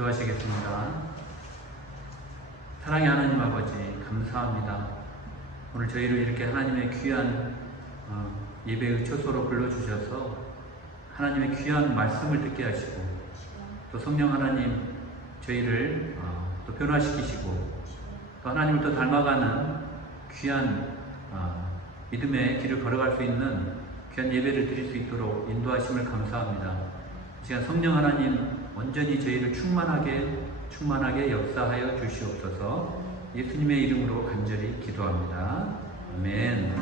기도하시겠습니다. 사랑의 하나님 아버지, 감사합니다. 오늘 저희를 이렇게 하나님의 귀한 예배의 처소로 불러주셔서 하나님의 귀한 말씀을 듣게 하시고, 또 성령 하나님 저희를 또 변화시키시고, 또 하나님을 또 닮아가는 귀한 믿음의 길을 걸어갈 수 있는 귀한 예배를 드릴 수 있도록 인도하심을 감사합니다. 이 시간 성령 하나님 온전히 저희를 충만하게 역사하여 주시옵소서. 예수님의 이름으로 간절히 기도합니다. 아멘.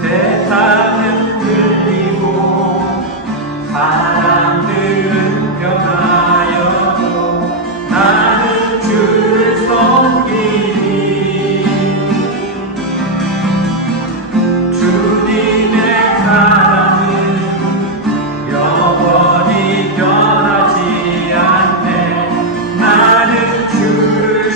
세상은 틀리고 사람들은 변하여도 나는 주를 섬기니 주님의 사랑은 영원히 변하지 않네. 나는 주를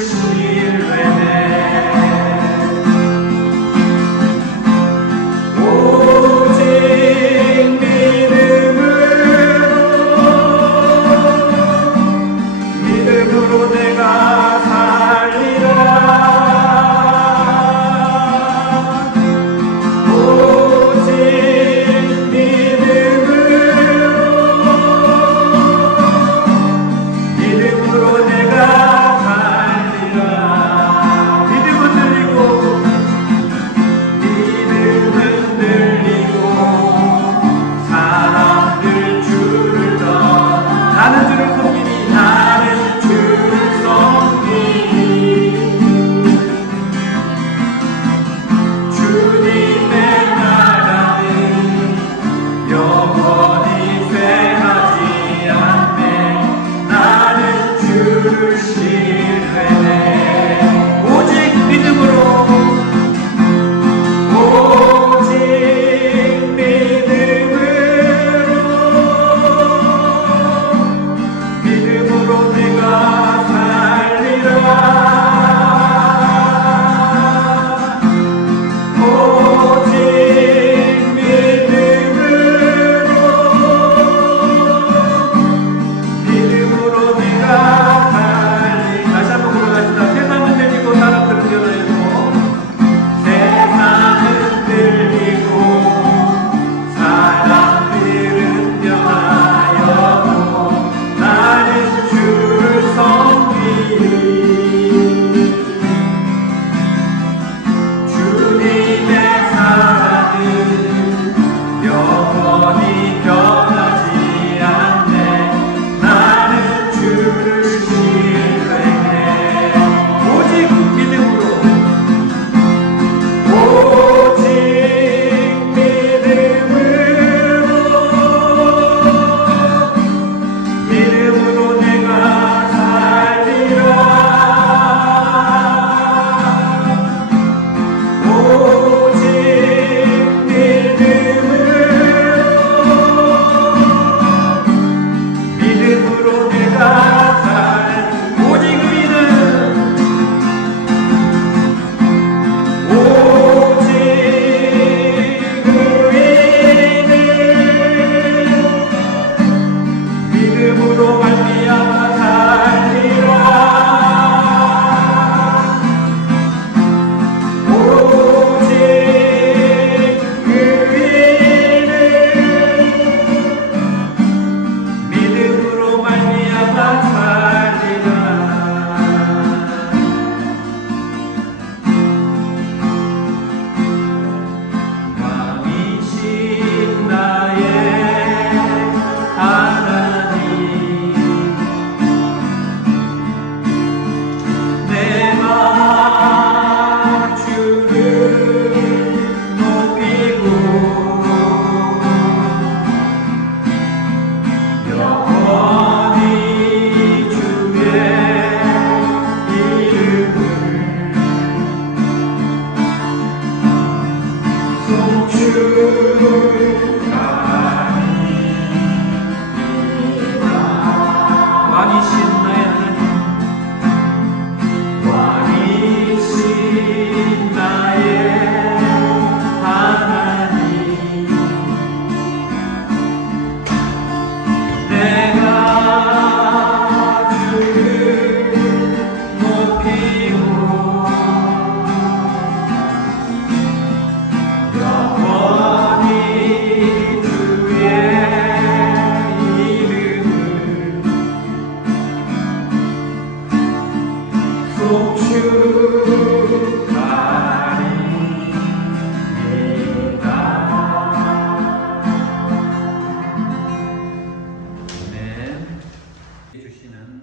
주시는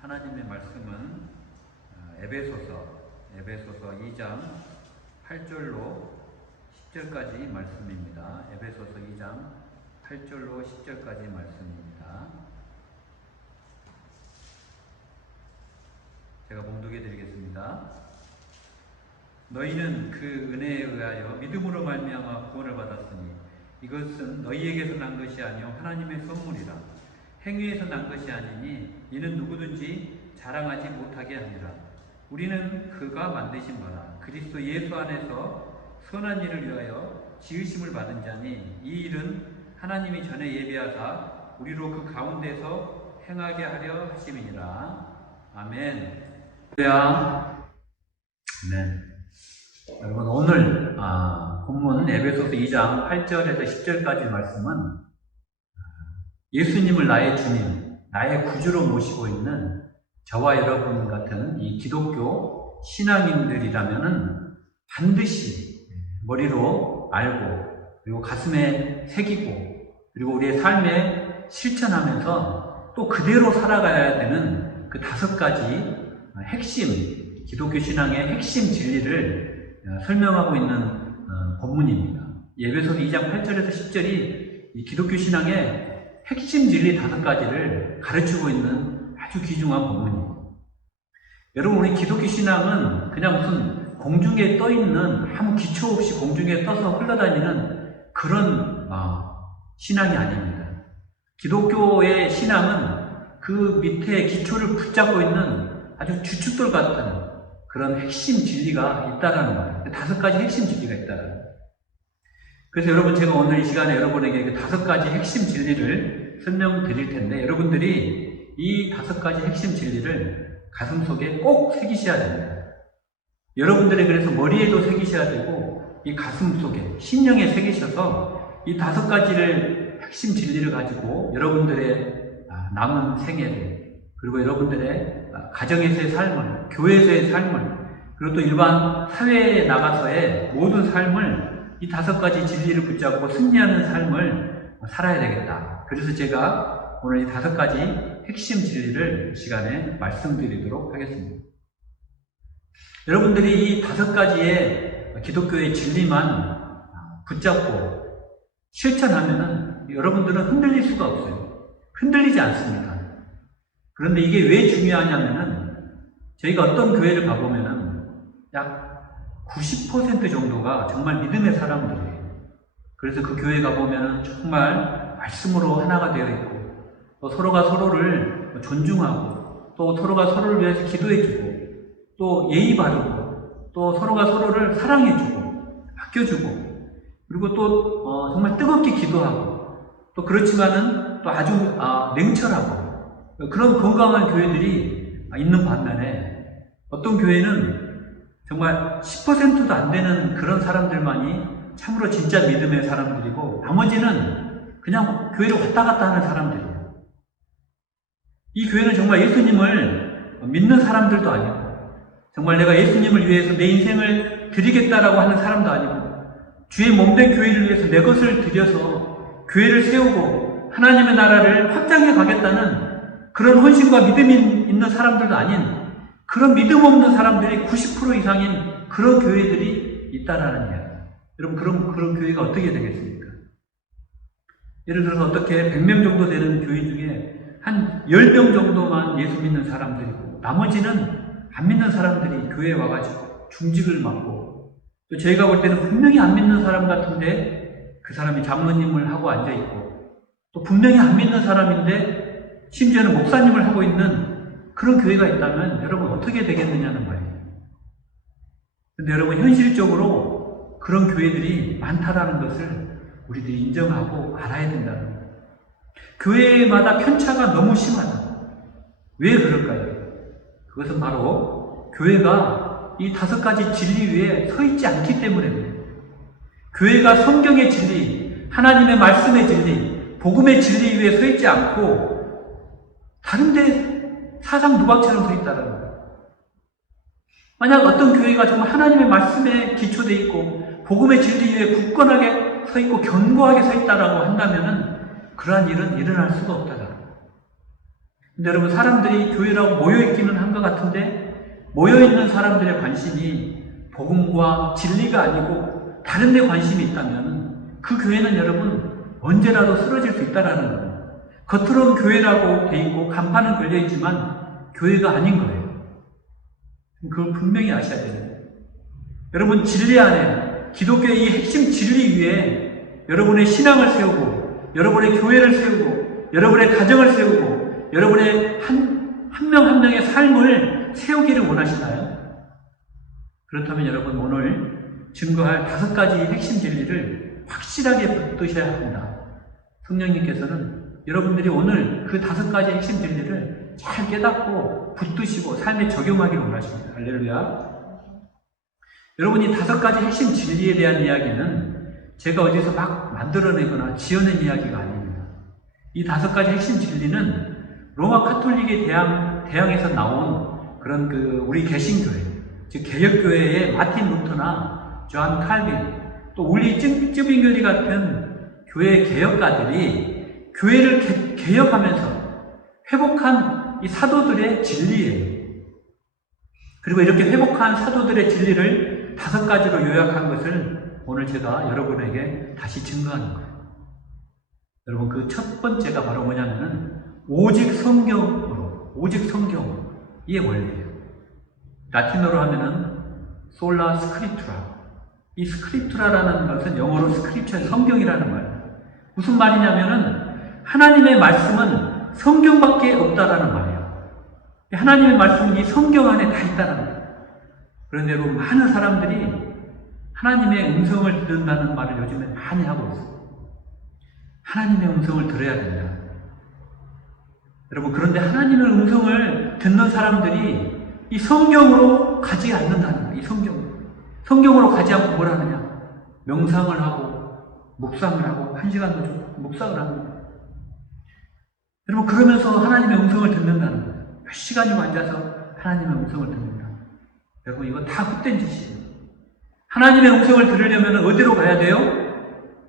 하나님의 말씀은 에베소서 2장 8절로 10절까지 말씀입니다. 에베소서 2장 8절로 10절까지 말씀입니다. 제가 봉독해 드리겠습니다. 너희는 그 은혜에 의하여 믿음으로 말미암아 구원을 받았으니 이것은 너희에게서 난 것이 아니요 하나님의 선물이라. 행위에서 난 것이 아니니 이는 누구든지 자랑하지 못하게 하니라. 우리는 그가 만드신 바라 그리스도 예수 안에서 선한 일을 위하여 지으심을 받은 자니 이 일은 하나님이 전에 예비하사 우리로 그 가운데서 행하게 하려 하심이니라. 아멘. 아멘. 여러분, 오늘 본문 에베소서 2장 8절에서 10절까지 말씀은 예수님을 나의 주님, 나의 구주로 모시고 있는 저와 여러분 같은 이 기독교 신앙인들이라면은 반드시 머리로 알고 그리고 가슴에 새기고 그리고 우리의 삶에 실천하면서 또 그대로 살아가야 되는 그 5가지 핵심, 기독교 신앙의 핵심 진리를 설명하고 있는 본문입니다. 에베소서 2장 8절에서 10절이 이 기독교 신앙의 핵심 진리 5가지를 가르치고 있는 아주 귀중한 본문입니다. 여러분, 우리 기독교 신앙은 그냥 무슨 공중에 떠 있는 아무 기초 없이 공중에 떠서 흘러다니는 그런 신앙이 아닙니다. 기독교의 신앙은 그 밑에 기초를 붙잡고 있는 아주 주춧돌 같은 그런 핵심 진리가 있다라는 거예요. 5가지 핵심 진리가 있다라는 거예요. 그래서 여러분, 제가 오늘 이 시간에 여러분에게 그 5가지 핵심 진리를 설명드릴 텐데 여러분들이 이 5가지 핵심 진리를 가슴속에 꼭 새기셔야 됩니다. 여러분들의 그래서 머리에도 새기셔야 되고 이 가슴속에 심령에 새기셔서 이 5가지를 핵심 진리를 가지고 여러분들의 남은 생애를 그리고 여러분들의 가정에서의 삶을, 교회에서의 삶을 그리고 또 일반 사회에 나가서의 모든 삶을 이 5가지 진리를 붙잡고 승리하는 삶을 살아야 되겠다. 그래서 제가 오늘 이 5가지 핵심 진리를 이 시간에 말씀드리도록 하겠습니다. 여러분들이 이 5가지의 기독교의 진리만 붙잡고 실천하면은 여러분들은 흔들릴 수가 없어요. 흔들리지 않습니다. 그런데 이게 왜 중요하냐면은 저희가 어떤 교회를 가보면은 약 90% 정도가 정말 믿음의 사람들이에요. 그래서 그 교회 가보면은 정말 말씀으로 하나가 되어 있고 또 서로가 서로를 존중하고 또 서로가 서로를 위해서 기도해주고 또 예의 바르고 또 서로가 서로를 사랑해주고 아껴주고 그리고 또 정말 뜨겁게 기도하고 또 그렇지만은 또 아주 냉철하고 그런 건강한 교회들이 있는 반면에 어떤 교회는 정말 10%도 안 되는 그런 사람들만이 참으로 진짜 믿음의 사람들이고 나머지는 그냥 교회를 왔다 갔다 하는 사람들이에요. 이 교회는 정말 예수님을 믿는 사람들도 아니고 정말 내가 예수님을 위해서 내 인생을 드리겠다라고 하는 사람도 아니고 주의 몸된 교회를 위해서 내 것을 들여서 교회를 세우고 하나님의 나라를 확장해 가겠다는 그런 헌신과 믿음이 있는 사람들도 아닌 그런 믿음 없는 사람들이 90% 이상인 그런 교회들이 있다라는 이야기예요. 여러분, 그런 교회가 어떻게 되겠습니까? 예를 들어서 어떻게 100명 정도 되는 교회 중에 한 10명 정도만 예수 믿는 사람들이고 나머지는 안 믿는 사람들이 교회에 와가지고 중직을 맡고 또 저희가 볼 때는 분명히 안 믿는 사람 같은데 그 사람이 장로님을 하고 앉아있고 또 분명히 안 믿는 사람인데 심지어는 목사님을 하고 있는 그런 교회가 있다면 여러분 어떻게 되겠느냐는 거예요. 근데 여러분 현실적으로 그런 교회들이 많다라는 것을 우리들이 인정하고 알아야 된다는 거예요. 교회마다 편차가 너무 심하다. 왜 그럴까요? 그것은 바로 교회가 이 5가지 진리 위에 서 있지 않기 때문입니다. 교회가 성경의 진리, 하나님의 말씀의 진리, 복음의 진리 위에 서 있지 않고 다른데 사상 누박처럼 서 있다는 거예요. 만약 어떤 교회가 정말 하나님의 말씀에 기초되어 있고 복음의 진리 위에 굳건하게 서 있고 견고하게 서 있다라고 한다면은 그러한 일은 일어날 수가 없다라는 거예요. 근데 여러분, 사람들이 교회라고 모여있기는 한 것 같은데 모여있는 사람들의 관심이 복음과 진리가 아니고 다른 데 관심이 있다면 그 교회는 여러분 언제라도 쓰러질 수 있다라는 거예요. 겉으로는 교회라고 돼 있고 간판은 걸려 있지만 교회가 아닌 거예요. 그걸 분명히 아셔야 돼요. 여러분, 진리 안에 기독교의 이 핵심 진리 위에 여러분의 신앙을 세우고 여러분의 교회를 세우고 여러분의 가정을 세우고 여러분의 한 명 한 명의 삶을 세우기를 원하시나요? 그렇다면 여러분, 오늘 증거할 5가지 핵심 진리를 확실하게 붙드셔야 합니다. 성령님께서는 여러분들이 오늘 그 5가지 핵심 진리를 잘 깨닫고 붙드시고 삶에 적용하기를 원하십니다. 할렐루야. 여러분, 이 5가지 핵심 진리에 대한 이야기는 제가 어디서 막 만들어내거나 지어낸 이야기가 아닙니다. 이 5가지 핵심 진리는 로마 카톨릭에 대항해서 나온 그런 우리 개신교회, 즉 개혁교회의 마틴 루터나 존 칼빈, 또 우리 쯔빙교리 같은 교회 개혁가들이 교회를 개혁하면서 회복한 이 사도들의 진리예요. 그리고 이렇게 회복한 사도들의 진리를 5가지로 요약한 것을 오늘 제가 여러분에게 다시 증거하는 거예요. 여러분, 그 첫 번째가 바로 뭐냐면은 오직 성경으로, 오직 성경, 이게 원리예요. 라틴어로 하면은 솔라 스크립투라. 이 스크립투라라는 것은 영어로 스크립처, 성경이라는 말이에요. 무슨 말이냐면은 하나님의 말씀은 성경밖에 없다라는 말이에요. 하나님의 말씀은 이 성경 안에 다 있다는 거예요. 그런데 여러분, 많은 사람들이 하나님의 음성을 듣는다는 말을 요즘에 많이 하고 있어요. 하나님의 음성을 들어야 된다. 여러분, 그런데 하나님의 음성을 듣는 사람들이 이 성경으로 가지 않는다는 거예요. 이 성경으로 가지 않고 뭘 하느냐? 명상을 하고 묵상을 하고 1시간도 좀 묵상을 하는 거예요. 여러분, 그러면서 하나님의 음성을 듣는다는 거예요. 몇 시간이고 앉아서 하나님의 음성을 듣는다. 여러분, 이거 다 헛된 짓이에요. 하나님의 음성을 들으려면 어디로 가야 돼요?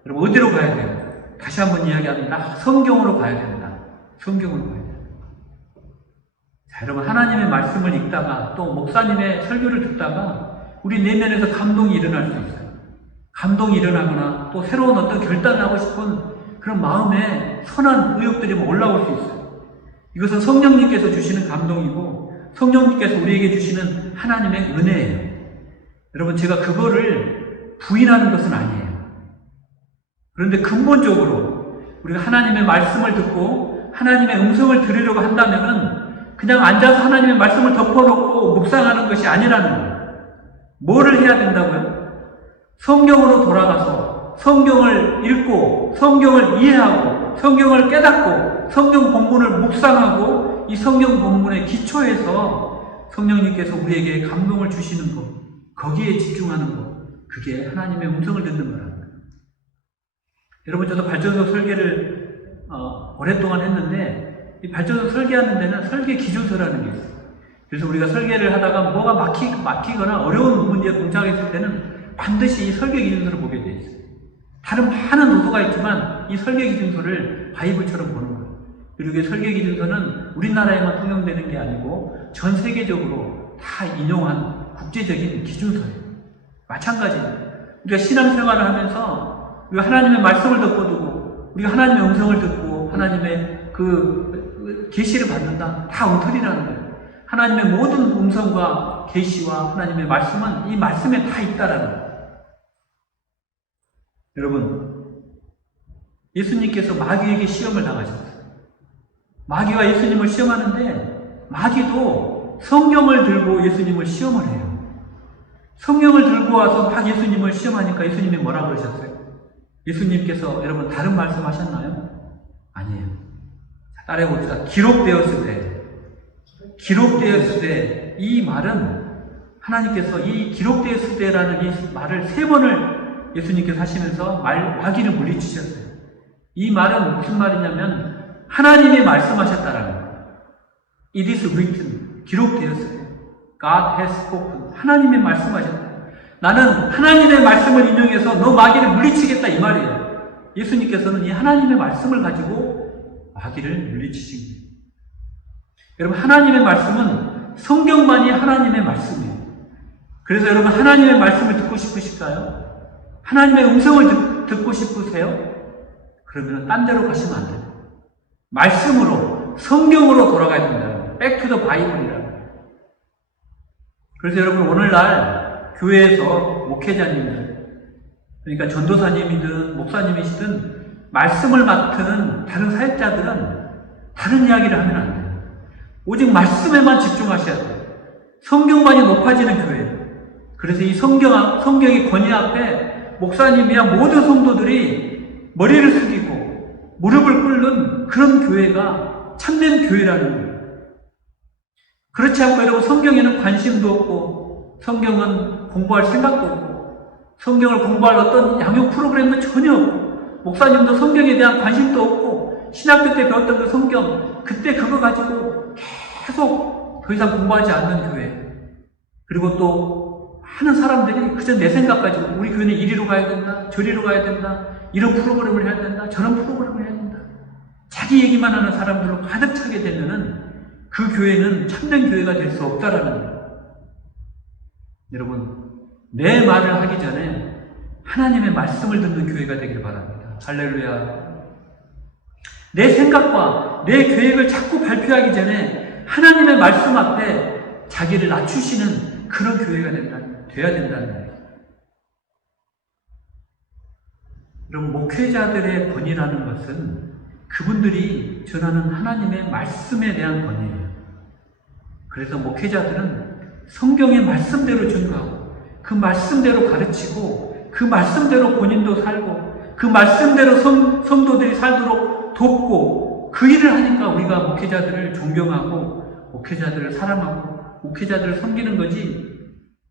여러분, 어디로 가야 돼요? 다시 한번 이야기합니다. 성경으로 가야 된다. 성경으로 가야 돼요. 자, 여러분, 하나님의 말씀을 읽다가 또 목사님의 설교를 듣다가 우리 내면에서 감동이 일어날 수 있어요. 감동이 일어나거나 또 새로운 어떤 결단을 하고 싶은 그런 마음에 선한 의욕들이 올라올 수 있어요. 이것은 성령님께서 주시는 감동이고 성령님께서 우리에게 주시는 하나님의 은혜예요. 여러분, 제가 그거를 부인하는 것은 아니에요. 그런데 근본적으로 우리가 하나님의 말씀을 듣고 하나님의 음성을 들으려고 한다면은 그냥 앉아서 하나님의 말씀을 덮어놓고 묵상하는 것이 아니라는 거예요. 뭐를 해야 된다고요? 성경으로 돌아가서 성경을 읽고 성경을 이해하고 성경을 깨닫고 성경 본문을 묵상하고 이 성경 본문의 기초에서 성령님께서 우리에게 감동을 주시는 것, 거기에 집중하는 것, 그게 하나님의 음성을 듣는 거라는 거예요. 여러분, 저도 발전소 설계를 오랫동안 했는데 이 발전소 설계하는 데는 설계 기준서라는 게 있어요. 그래서 우리가 설계를 하다가 뭐가 막히거나 어려운 문제에 봉착했을 때는 반드시 이 설계 기준서를 보게 돼 있어요. 다른 많은 노조가 있지만 이 설계 기준서를 바이블처럼 보는 거예요. 그리고 이 설계 기준서는 우리나라에만 통용되는 게 아니고 전 세계적으로 다 인용한 국제적인 기준서예요. 마찬가지예요. 우리가 신앙생활을 하면서 우리가 하나님의 말씀을 덮어두고 우리가 하나님의 음성을 듣고 하나님의 그 계시를 받는다. 다 엉터리라는 거예요. 하나님의 모든 음성과 계시와 하나님의 말씀은 이 말씀에 다 있다라는 거예요. 여러분, 예수님께서 마귀에게 시험을 당하셨어요. 마귀가 예수님을 시험하는데 마귀도 성경을 들고 예수님을 시험을 해요. 성경을 들고 와서 막 예수님을 시험하니까 예수님이 뭐라 그러셨어요? 예수님께서 여러분 다른 말씀 하셨나요? 아니에요. 따라해봅시다. 기록되었을 때 이 말은 하나님께서 이 기록되었을 때라는 이 말을 3번을 예수님께서 하시면서 마귀를 물리치셨어요. 이 말은 무슨 말이냐면 하나님이 말씀하셨다라는 거예요. It is written. 기록되었어요. God has spoken. 하나님의 말씀하셨다. 나는 하나님의 말씀을 인용해서 너 마귀를 물리치겠다 이 말이에요. 예수님께서는 이 하나님의 말씀을 가지고 마귀를 물리치신 거예요. 여러분, 하나님의 말씀은 성경만이 하나님의 말씀이에요. 그래서 여러분, 하나님의 말씀을 듣고 싶으실까요? 하나님의 음성을 듣고 싶으세요? 그러면 딴 데로 가시면 안 돼요. 말씀으로, 성경으로 돌아가야 된다. Back to the Bible이라고. 그래서 여러분, 오늘날 교회에서 목회자님들, 그러니까 전도사님이든 목사님이시든 말씀을 맡은 다른 사역자들은 다른 이야기를 하면 안 돼요. 오직 말씀에만 집중하셔야 돼요. 성경만이 높아지는 교회예요. 그래서 이 성경의 권위 앞에 목사님이야 모든 성도들이 머리를 숙이고 무릎을 꿇는 그런 교회가 참된 교회라는 거예요. 그렇지 않고 여러분, 성경에는 관심도 없고 성경은 공부할 생각도 없고 성경을 공부할 어떤 양육 프로그램도 전혀 없고 목사님도 성경에 대한 관심도 없고 신학교 때 배웠던 그 성경 그때 그거 가지고 계속 더 이상 공부하지 않는 교회. 그리고 또 하는 사람들이 그저 내 생각 가지고 우리 교회는 이리로 가야 된다, 저리로 가야 된다, 이런 프로그램을 해야 된다, 저런 프로그램을 해야 된다. 자기 얘기만 하는 사람들로 가득 차게 되면은 그 교회는 참된 교회가 될 수 없다라는 거예요. 여러분, 내 말을 하기 전에 하나님의 말씀을 듣는 교회가 되길 바랍니다. 할렐루야. 내 생각과 내 계획을 자꾸 발표하기 전에 하나님의 말씀 앞에 자기를 낮추시는 그런 교회가 돼야 된다는 거예요. 여러분, 목회자들의 권위라는 것은 그분들이 전하는 하나님의 말씀에 대한 권위예요. 그래서 목회자들은 성경의 말씀대로 전도하고 그 말씀대로 가르치고 그 말씀대로 본인도 살고 그 말씀대로 성도들이 살도록 돕고 그 일을 하니까 우리가 목회자들을 존경하고 목회자들을 사랑하고 목회자들을 섬기는 거지,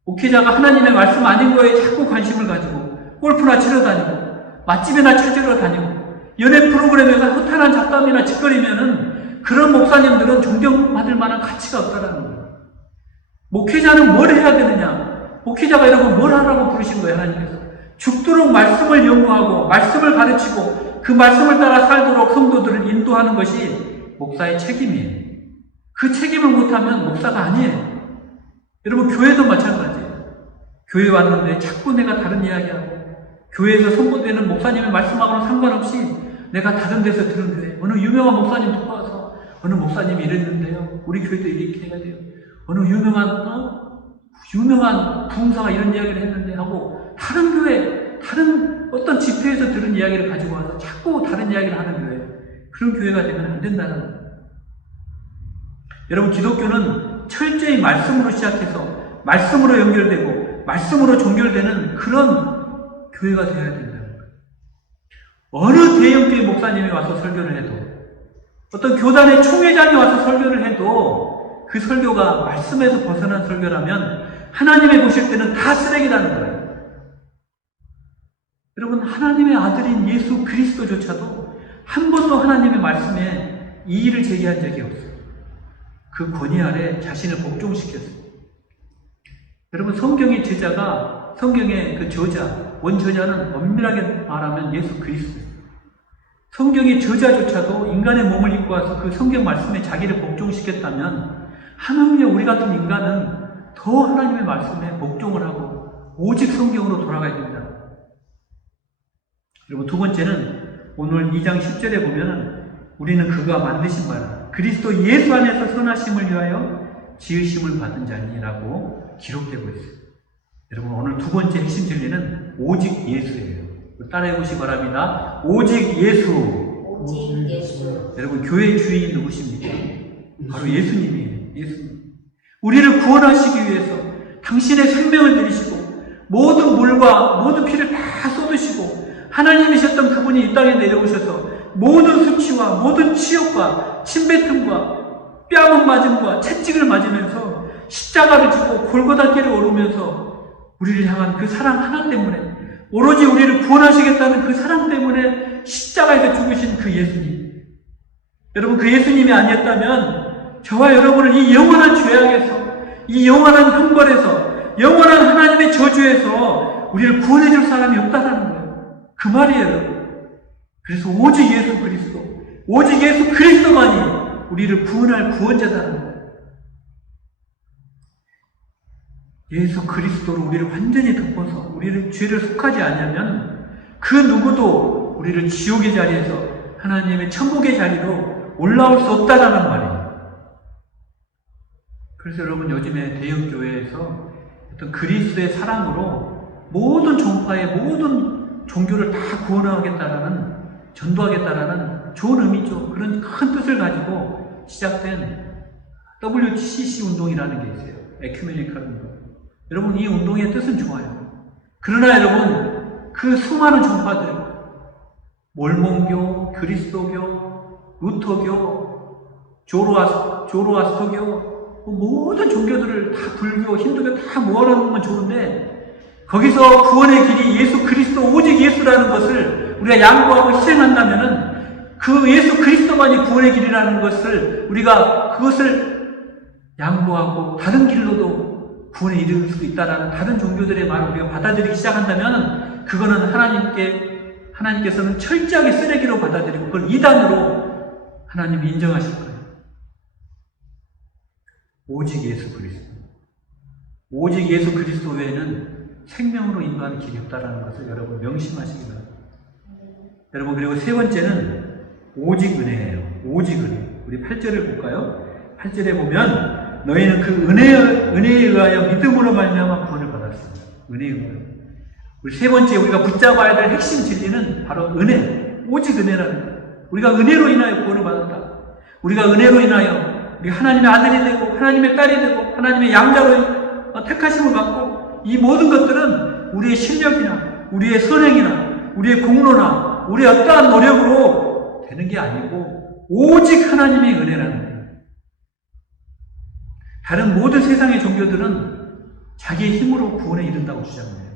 목회자가 하나님의 말씀 아닌 거에 자꾸 관심을 가지고 골프나 치러 다니고 맛집이나 찾으러 다니고 연애 프로그램에서 허탈한 잡담이나 짓거리면은 그런 목사님들은 존경받을 만한 가치가 없다라는 거예요. 목회자는 뭘 해야 되느냐? 목회자가 여러분 뭘 하라고 부르신 거예요, 하나님께서? 죽도록 말씀을 연구하고 말씀을 가르치고 그 말씀을 따라 살도록 성도들을 인도하는 것이 목사의 책임이에요. 그 책임을 못하면 목사가 아니에요. 여러분, 교회도 마찬가지예요. 교회 왔는데 자꾸 내가 다른 이야기하고 교회에서 선포되는 목사님의 말씀하고는 상관없이 내가 다른 데서 들은 교회, 어느 유명한 목사님 듣고 와서 어느 목사님이 이랬는데요, 우리 교회도 이렇게 해야 돼요, 어느 유명한 부흥사가 이런 이야기를 했는데 하고 다른 교회, 다른 어떤 집회에서 들은 이야기를 가지고 와서 자꾸 다른 이야기를 하는 교회, 그런 교회가 되면 안 된다는 거예요. 여러분, 기독교는 철저히 말씀으로 시작해서 말씀으로 연결되고 말씀으로 종결되는 그런 교회가 되어야 된다는 거예요. 어느 대형교회 목사님이 와서 설교를 해도, 어떤 교단의 총회장이 와서 설교를 해도 그 설교가 말씀에서 벗어난 설교라면 하나님이 보실 때는 다 쓰레기라는 거예요. 여러분, 하나님의 아들인 예수 그리스도조차도 한 번도 하나님의 말씀에 이의를 제기한 적이 없어요. 그 권위 아래 자신을 복종시켰어요. 여러분, 성경의 제자가, 성경의 그 저자, 원저자는 엄밀하게 말하면 예수 그리스도예요. 성경의 저자조차도 인간의 몸을 입고 와서 그 성경 말씀에 자기를 복종시켰다면 하나님의 우리 같은 인간은 더 하나님의 말씀에 복종을 하고 오직 성경으로 돌아가야 됩니다. 그리고 두 번째는 오늘 2장 10절에 보면은 우리는 그가 만드신 바라 그리스도 예수 안에서 선하심을 위하여 지으심을 받은 자니라고 기록되고 있어요. 여러분, 오늘 두 번째 핵심 진리는 오직 예수예요. 따라해 보시기 바랍니다. 오직 예수. 오직 예수. 여러분, 교회의 주인이 누구십니까? 바로 예수님이에요. 예수님. 우리를 구원하시기 위해서 당신의 생명을 드리시고 모든 물과 모든 피를 다 쏟으시고 하나님이셨던 그분이 이 땅에 내려오셔서 모든 수치와 모든 치욕과 침뱉음과 뺨을 맞음과 채찍을 맞으면서 십자가를 지고 골고다길을 오르면서 우리를 향한 그 사랑 하나 때문에, 오로지 우리를 구원하시겠다는 그 사랑 때문에 십자가에서 죽으신 그 예수님. 여러분, 그 예수님이 아니었다면 저와 여러분을 이 영원한 죄악에서, 이 영원한 형벌에서, 영원한 하나님의 저주에서 우리를 구원해 줄 사람이 없다는 거예요. 그 말이에요. 그래서 오직 예수 그리스도, 오직 예수 그리스도만이 우리를 구원할 구원자다는 거예요. 예수 그리스도로 우리를 완전히 덮어서 우리를 죄를 속하지 않으면 그 누구도 우리를 지옥의 자리에서 하나님의 천국의 자리로 올라올 수 없다라는 말이에요. 그래서 여러분 요즘에 대형교회에서 어떤 그리스도의 사랑으로 모든 종파의 모든 종교를 다 구원하겠다라는, 전도하겠다라는 좋은 의미죠. 그런 큰 뜻을 가지고 시작된 WCC 운동이라는 게 있어요. 에큐메니컬 운동. 여러분 이 운동의 뜻은 좋아요. 그러나 여러분 그 수많은 종파들, 몰몬교, 그리스도교, 루터교, 조로아스터교, 모든 종교들을 다, 불교, 힌두교 다 모아놓는 건 좋은데 거기서 구원의 길이 예수 그리스도, 오직 예수라는 것을 우리가 양보하고 실행한다면은 그 예수 그리스도만이 구원의 길이라는 것을 우리가 그것을 양보하고 다른 길로도 구원에 이를 수 있다라는 다른 종교들의 말을 우리가 받아들이기 시작한다면 그거는 하나님께서는 철저하게 쓰레기로 받아들이고 그걸 이단으로 하나님이 인정하실 거예요. 오직 예수 그리스도. 오직 예수 그리스도 외에는 생명으로 인도하는 길이 없다는 것을 여러분 명심하시기 바랍니다. 여러분 그리고 세 번째는 오직 은혜예요. 오직 은혜. 우리 8절을 볼까요? 8절에 보면 너희는 그 은혜에 의하여 믿음으로 말미암아 구원을 받았습니다. 은혜에 의하여. 우리 세 번째 우리가 붙잡아야 될 핵심 진리는 바로 은혜. 오직 은혜라는 거예요. 우리가 은혜로 인하여 구원을 받았다. 우리가 은혜로 인하여 우리 하나님의 아들이 되고 하나님의 딸이 되고 하나님의 양자로 택하심을 받고 이 모든 것들은 우리의 실력이나 우리의 선행이나 우리의 공로나 우리의 어떠한 노력으로 되는 게 아니고 오직 하나님의 은혜라는 거예요. 다른 모든 세상의 종교들은 자기의 힘으로 구원에 이른다고 주장해요.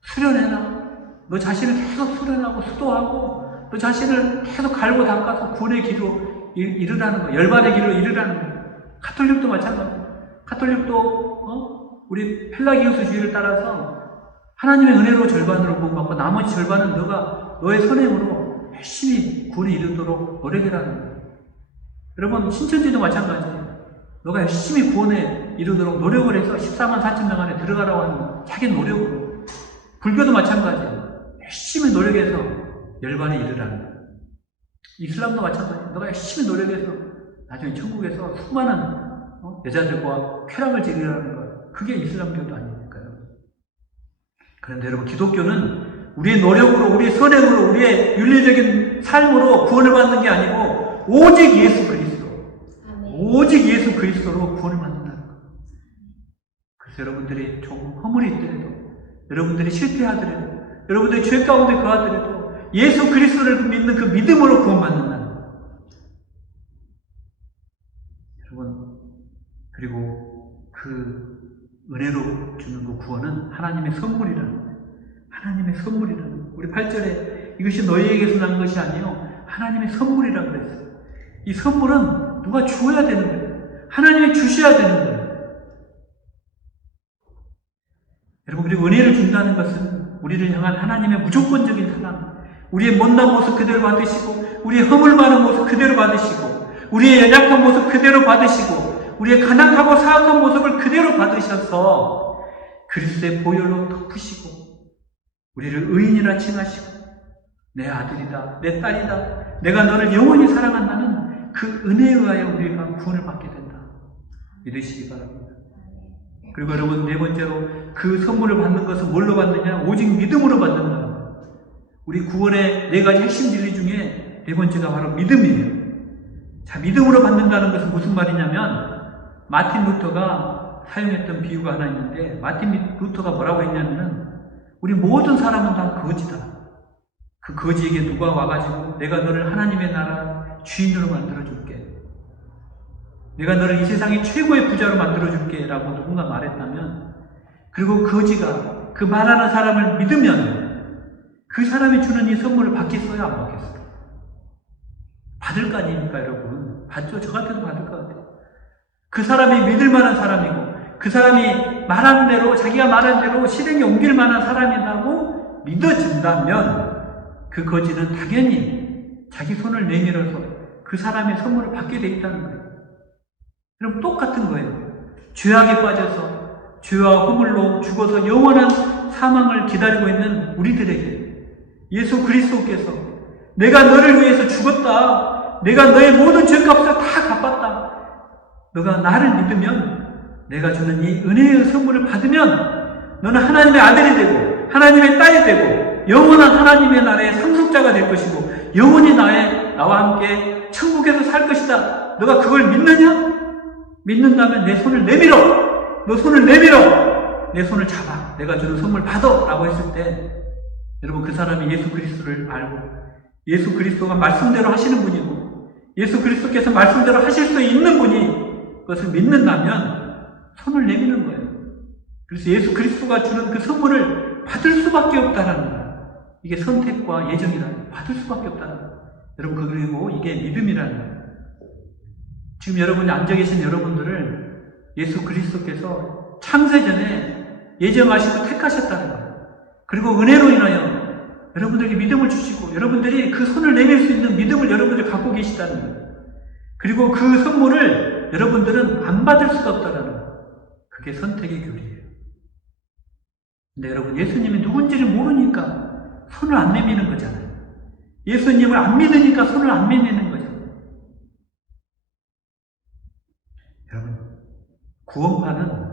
수련해라. 너 자신을 계속 수련하고 수도하고 너 자신을 계속 갈고 닦아서 구원의 길로 이르라는 거예요. 열반의 길로 이르라는 거예요. 가톨릭도 마찬가지예요. 가톨릭도 우리 펠라기우스주의를 따라서 하나님의 은혜로 절반으로 구원받고 나머지 절반은 너가 너의 선행으로 열심히 구원에 이르도록 노력이라는 거예요. 여러분 신천지도 마찬가지예요. 너가 열심히 구원에 이르도록 노력을 해서 14만 4천 명 안에 들어가라고 하는 자기 노력으로. 불교도 마찬가지예요. 열심히 노력해서 열반에 이르라는 거예요. 이슬람도 마찬가지예요. 너가 열심히 노력해서 나중에 천국에서 수많은 여자들과 쾌락을 즐기라는 것. 그게 이슬람교도 아니니까요. 그런데 여러분 기독교는 우리의 노력으로, 우리의 선행으로, 우리의 윤리적인 삶으로 구원을 받는 게 아니고 오직 예수 그리스도, 오직 예수 그리스도로 구원을 받는다는 것. 그래서 여러분들이 조금 허물이 있더라도, 여러분들이 실패하더라도, 여러분들이 죄 가운데 거하더라도 예수 그리스도를 믿는 그 믿음으로 구원받는다는 거예요. 여러분, 그리고 그 은혜로 주는 그 구원은 하나님의 선물이라는 거예요. 하나님의 선물이라는 거예요. 우리 8절에 이것이 너희에게서 난 것이 아니요 하나님의 선물이라고 그랬어요. 이 선물은 누가 주어야 되는 거예요. 하나님이 주셔야 되는 거예요. 여러분, 그리고 은혜를 준다는 것은 우리를 향한 하나님의 무조건적인 사랑, 우리의 못난 모습 그대로 받으시고 우리의 허물 많은 모습 그대로 받으시고 우리의 연약한 모습 그대로 받으시고 우리의 가난하고 사악한 모습을 그대로 받으셔서 그리스도의 보혈로 덮으시고 우리를 의인이라 칭하시고 내 아들이다, 내 딸이다, 내가 너를 영원히 사랑한다는 그 은혜에 의하여 우리가 구원을 받게 된다. 믿으시기 바랍니다. 그리고 여러분 네 번째로 그 선물을 받는 것은 뭘로 받느냐? 오직 믿음으로 받는다. 우리 구원의 네 가지 핵심 진리 중에 네 번째가 바로 믿음이에요. 자, 믿음으로 받는다는 것은 무슨 말이냐면 마틴 루터가 사용했던 비유가 하나 있는데 마틴 루터가 뭐라고 했냐면은 우리 모든 사람은 다 거지다. 그 거지에게 누가 와가지고 내가 너를 하나님의 나라 주인으로 만들어줄게. 내가 너를 이 세상의 최고의 부자로 만들어줄게 라고 누군가 말했다면 그리고 거지가 그 말하는 사람을 믿으면 그 사람이 주는 이 선물을 받겠어요? 안 받겠어요? 받을 거 아닙니까 여러분? 받죠? 저 같아도 받을 것 같아요. 그 사람이 믿을 만한 사람이고 그 사람이 말한 대로, 자기가 말한 대로 실행에 옮길 만한 사람이라고 믿어진다면 그 거지는 당연히 자기 손을 내밀어서 그 사람의 선물을 받게 돼 있다는 거예요. 그럼 똑같은 거예요. 죄악에 빠져서 죄와 허물로 죽어서 영원한 사망을 기다리고 있는 우리들에게 예수 그리스도께서 내가 너를 위해서 죽었다. 내가 너의 모든 죄값을 다 갚았다. 너가 나를 믿으면 내가 주는 이 은혜의 선물을 받으면 너는 하나님의 아들이 되고 하나님의 딸이 되고 영원한 하나님의 나라의 상속자가 될 것이고 영원히 나와 함께 천국에서 살 것이다. 너가 그걸 믿느냐? 믿는다면 내 손을 내밀어. 너 손을 내밀어. 내 손을 잡아. 내가 주는 선물 받아. 라고 했을 때 여러분 그 사람이 예수 그리스도를 알고 예수 그리스도가 말씀대로 하시는 분이고 예수 그리스도께서 말씀대로 하실 수 있는 분이 그것을 믿는다면 손을 내미는 거예요. 그래서 예수 그리스도가 주는 그 선물을 받을 수밖에 없다라는 거예요. 이게 선택과 예정이라는 거예요. 받을 수밖에 없다는 거예요. 여러분 그리고 이게 믿음이라는 거예요. 지금 여러분이 앉아 계신 여러분들을 예수 그리스도께서 창세전에 예정하시고 택하셨다는 거예요. 그리고 은혜로 인하여 여러분들에게 믿음을 주시고 여러분들이 그 손을 내밀 수 있는 믿음을 여러분들이 갖고 계시다는 거예요. 그리고 그 선물을 여러분들은 안 받을 수가 없다는 거예요. 그게 선택의 교리예요. 근데 여러분 예수님이 누군지를 모르니까 손을 안 내미는 거잖아요. 예수님을 안 믿으니까 손을 안 내미는 거잖아요. 여러분 구원파는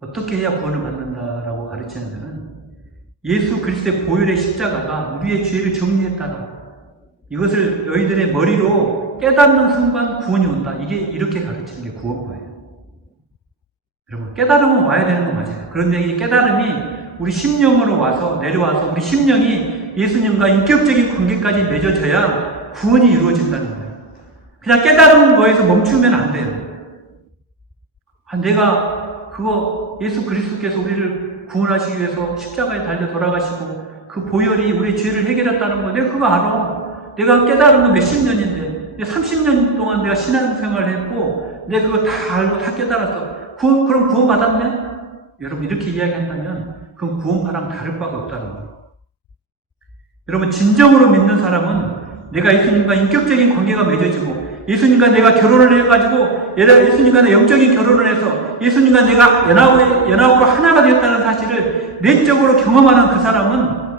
어떻게 해야 구원을 받는다라고 가르치냐면 예수 그리스도의 보혈의 십자가가 우리의 죄를 정리했다가 이것을 너희들의 머리로 깨닫는 순간 구원이 온다. 이게 이렇게 가르치는 게 구원파예요. 여러분 깨달음은 와야 되는 건 맞아요. 그런데 이 깨달음이 우리 심령으로 와서 내려와서 우리 심령이 예수님과 인격적인 관계까지 맺어져야 구원이 이루어진다는 거예요. 그냥 깨달은 거에서 멈추면 안 돼요. 내가 그거 예수 그리스도께서 우리를 구원하시기 위해서 십자가에 달려 돌아가시고 그 보혈이 우리의 죄를 해결했다는 거 내가 그거 알아. 내가 깨달은 건 몇십 년인데 30년 동안 내가 신앙생활을 했고 내가 그거 다 알고 다 깨달았어. 그럼 구원 받았네? 여러분 이렇게 이야기한다면 그건 구원파랑 다를 바가 없다는 거예요. 여러분 진정으로 믿는 사람은 내가 예수님과 인격적인 관계가 맺어지고 예수님과 내가 결혼을 해가지고 예수님과 내 영적인 결혼을 해서 예수님과 내가 연합으로 하나가 되었다는 사실을 내적으로 경험하는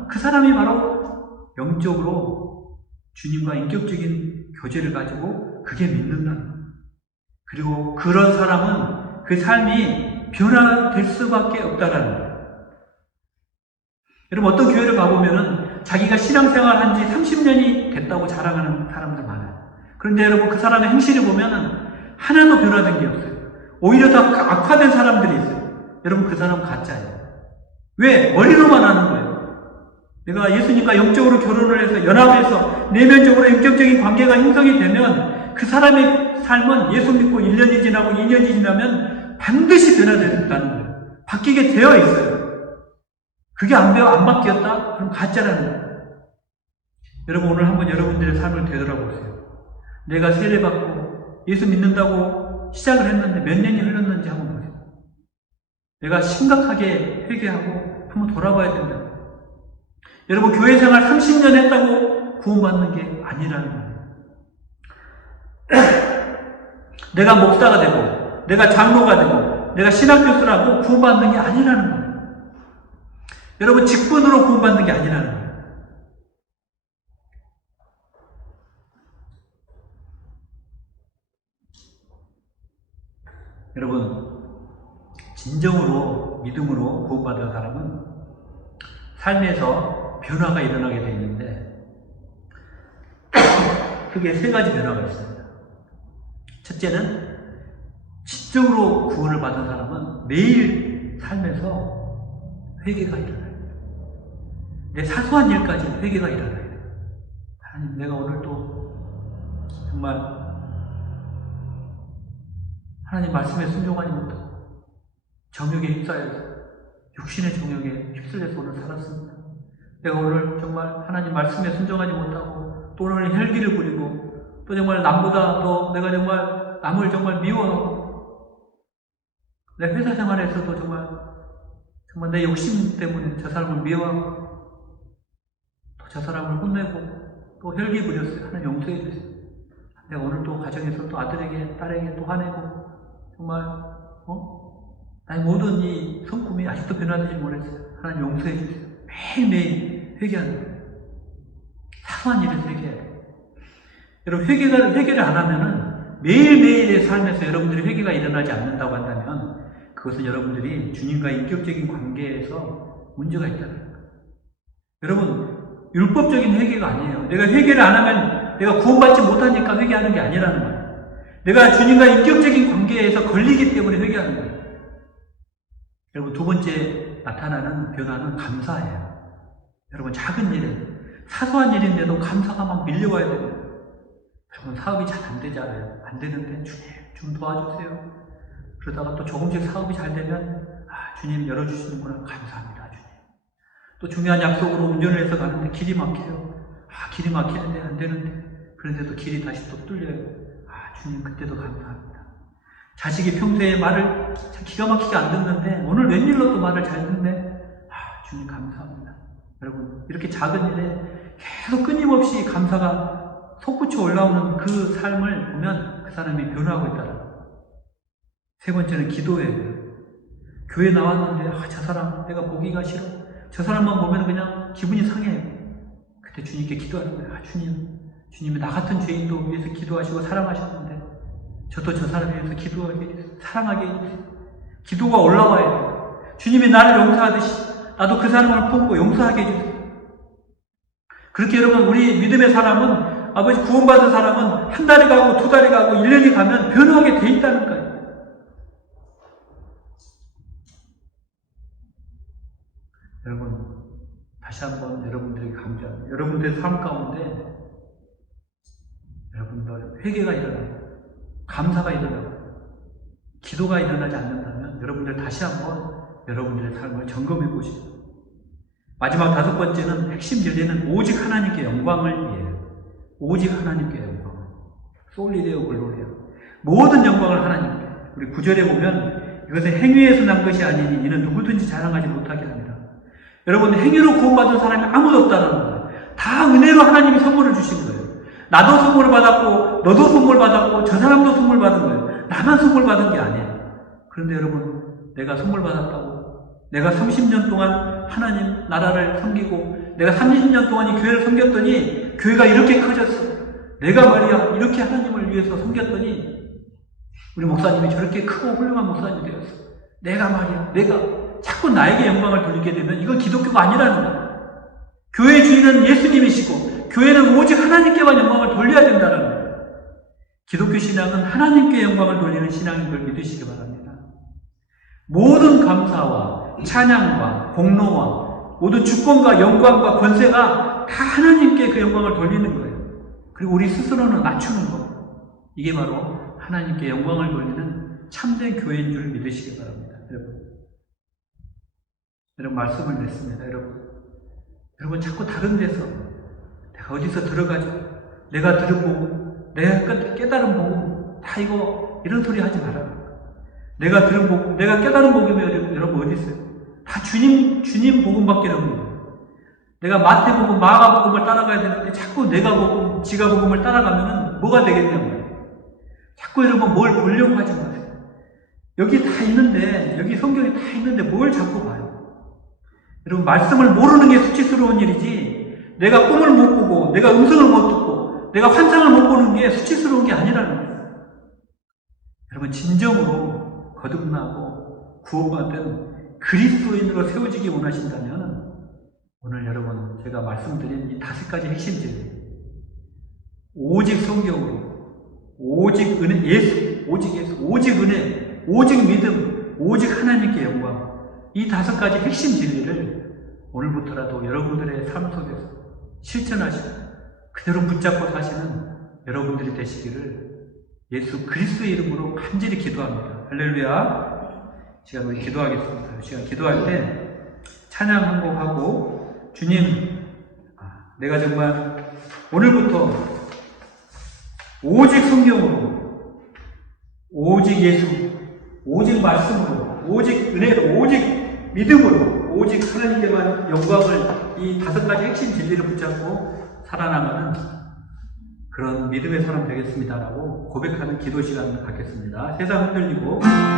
그 사람이 바로 영적으로 주님과 인격적인 교제를 가지고 그게 믿는다는 거예요. 그리고 그런 사람은 그 삶이 변화될 수밖에 없다라는 거예요. 여러분 어떤 교회를 가보면은 자기가 신앙생활 한 지 30년이 됐다고 자랑하는 사람들 많아요. 그런데 여러분 그 사람의 행실을 보면은 하나도 변화된 게 없어요. 오히려 더 악화된 사람들이 있어요. 여러분 그 사람 가짜예요. 왜? 머리로만 하는 거예요. 내가 예수님과 영적으로 결혼을 해서 연합해서 내면적으로 인격적인 관계가 형성이 되면 그 사람의 삶은 예수 믿고 1년이 지나고 2년이 지나면 반드시 변화된다는 거예요. 바뀌게 되어 있어요. 그게 안 바뀌었다? 그럼 가짜라는 거예요. 여러분 오늘 한번 여러분들의 삶을 되돌아보세요. 내가 세례받고 예수 믿는다고 시작을 했는데 몇 년이 흘렀는지 한번 보세요. 내가 심각하게 회개하고 한번 돌아봐야 된다. 여러분 교회 생활 30년 했다고 구원받는 게 아니라는 거예요. 내가 목사가 되고 내가 장로가 되고 내가 신학교수라고 구원받는 게 아니라는 거예요. 여러분 직분으로 구원받는 게 아니라는 거예요. 여러분 진정으로 믿음으로 구원받은 사람은 삶에서 변화가 일어나게 되어 있는데 크게 세 가지 변화가 있습니다. 첫째는 진정으로 구원을 받은 사람은 매일 삶에서 회개가 일어나요. 내 사소한 일까지 회개가 일어나요. 하나님 내가 오늘 또 정말 하나님 말씀에 순종하지 못하고 정욕에 휩싸여서 육신의 정욕에 휩쓸려서 오늘 살았습니다. 내가 오늘 정말 하나님 말씀에 순종하지 못하고 또 오늘 혈기를 부리고 또 정말 남보다 더 내가 정말 남을 정말 미워하고 내 회사 생활에서도 정말 내 욕심 때문에 저 사람을 미워하고 또 저 사람을 혼내고 또 혈기 부렸어요. 하나님 용서해 주세요. 내가 오늘 또 가정에서 또 아들에게 딸에게 또 화내고 정말 나의 모든 이 성품이 아직도 변화되지 못했어요. 하나님 용서해 주세요. 매일매일 회개하는 거예요. 사소한 일에서 회개해야 돼요. 여러분 회개를 안 하면은 매일매일의 삶에서 여러분들이 회개가 일어나지 않는다고 한다면 그것은 여러분들이 주님과의 인격적인 관계에서 문제가 있다는 거예요. 여러분 율법적인 회개가 아니에요. 내가 회개를 안 하면 내가 구원받지 못하니까 회개하는 게 아니라는 거예요. 내가 주님과 인격적인 관계에서 걸리기 때문에 회개하는 거예요. 여러분 두 번째 나타나는 변화는 감사예요. 여러분 작은 일에 사소한 일인데도 감사가 막 밀려와야 돼요. 여러분 사업이 잘 안 되잖아요. 안 되는데 주님 좀 도와주세요. 그러다가 또 조금씩 사업이 잘 되면 주님 열어주시는구나 감사합니다 주님. 또 중요한 약속으로 운전을 해서 가는데 길이 막혀요. 길이 막히는데 안 되는데 그런데도 길이 다시 또 뚫려요. 주님 그때도 감사합니다. 자식이 평소에 말을 기가 막히게 안 듣는데 오늘 웬일로 또 말을 잘 듣네. 주님 감사합니다. 여러분 이렇게 작은 일에 계속 끊임없이 감사가 솟구쳐 올라오는 그 삶을 보면 그 사람이 변화하고 있다는 거예요. 세 번째는 기도예요. 교회 나왔는데 저 사람 내가 보기가 싫어. 저 사람만 보면 그냥 기분이 상해요. 그때 주님께 기도하는 거예요. 주님이 나 같은 죄인도 위해서 기도하시고 사랑하셨는데 저도 저 사람에 대해서 기도하게 해주세요. 사랑하게 해주세요. 기도가 올라와야 돼요. 주님이 나를 용서하듯이 나도 그 사람을 품고 용서하게 해주세요. 그렇게 여러분 우리 믿음의 사람은 아버지 구원받은 사람은 한 달이 가고 두 달이 가고 1년이 가면 변화하게 돼 있다는 거예요. 여러분 다시 한번 여러분들에게 강조합니다. 여러분들의 삶 가운데 여러분들 회개가 일어나고 감사가 일어나고 기도가 일어나지 않는다면 여러분들 다시 한번 여러분들의 삶을 점검해 보시고 마지막 다섯 번째는 핵심 진리는 오직 하나님께 영광을 위해요. 오직 하나님께 영광을 솔리데오 글로리아 모든 영광을 하나님께. 우리 9절에 보면 이것은 행위에서 난 것이 아니니 이는 누구든지 자랑하지 못하게 합니다. 여러분 행위로 구원받은 사람이 아무도 없다는 거예요. 다 은혜로 하나님이 선물을 주신 거예요. 나도 선물을 받았고 너도 선물 받았고 저 사람도 선물 받은 거예요. 나만 선물 받은 게 아니에요. 그런데 여러분 내가 선물 받았다고 내가 30년 동안 하나님 나라를 섬기고 내가 30년 동안 이 교회를 섬겼더니 교회가 이렇게 커졌어. 내가 말이야 이렇게 하나님을 위해서 섬겼더니 우리 목사님이 저렇게 크고 훌륭한 목사님이 되었어. 내가 말이야 내가 자꾸 나에게 영광을 돌리게 되면 이건 기독교가 아니라는 거예요. 교회의 주인은 예수님이시고 교회는 오직 하나님께만 영광을 돌려야 된다는 거예요. 기독교 신앙은 하나님께 영광을 돌리는 신앙인 걸 믿으시기 바랍니다. 모든 감사와 찬양과 공로와 모든 주권과 영광과 권세가 다 하나님께 그 영광을 돌리는 거예요. 그리고 우리 스스로는 낮추는 거예요. 이게 바로 하나님께 영광을 돌리는 참된 교회인 줄 믿으시기 바랍니다. 여러분 말씀을 냈습니다. 여러분 자꾸 다른 데서 내가 어디서 들어가지고 내가 들은 복음 내가 깨달은 복음 다 이런 소리 하지 말아요. 내가 들은 복음 내가 깨달은 복음이 여러분 어디 있어요? 다 주님 복음밖에 없는 내가 마태복음 마가복음을 따라가야 되는데 자꾸 내가 복음 지가 복음을 따라가면 뭐가 되겠냐고요. 자꾸 여러분 뭘 보려고 하지 마세요. 여기 다 있는데 여기 성경이 다 있는데 뭘 자꾸 봐요. 여러분 말씀을 모르는 게 수치스러운 일이지 내가 꿈을 못 꾸고 내가 음성을 못 듣고 내가 환상을 못 보는 게 수치스러운 게 아니라는 거예요. 여러분 진정으로 거듭나고 구원받은 그리스도인으로 세워지기 원하신다면 오늘 여러분 제가 말씀드린 이 5가지 핵심들 오직 성경으로 오직 은혜 오직 예수 오직 은혜 오직 믿음 오직 하나님께 영광 이 5가지 핵심 진리를 오늘부터라도 여러분들의 삶 속에서 실천하시고 그대로 붙잡고 사시는 여러분들이 되시기를 예수 그리스도의 이름으로 간절히 기도합니다. 할렐루야. 시간 우리 기도하겠습니다. 시간 기도할 때 찬양 한 곡 하고 주님 내가 정말 오늘부터 오직 성경으로 오직 예수 오직 말씀으로, 오직 은혜로, 오직 믿음으로, 오직 하나님께만 영광을 이 5가지 핵심 진리를 붙잡고 살아나가는 그런 믿음의 사람 되겠습니다라고 고백하는 기도 시간을 갖겠습니다. 세상 흔들리고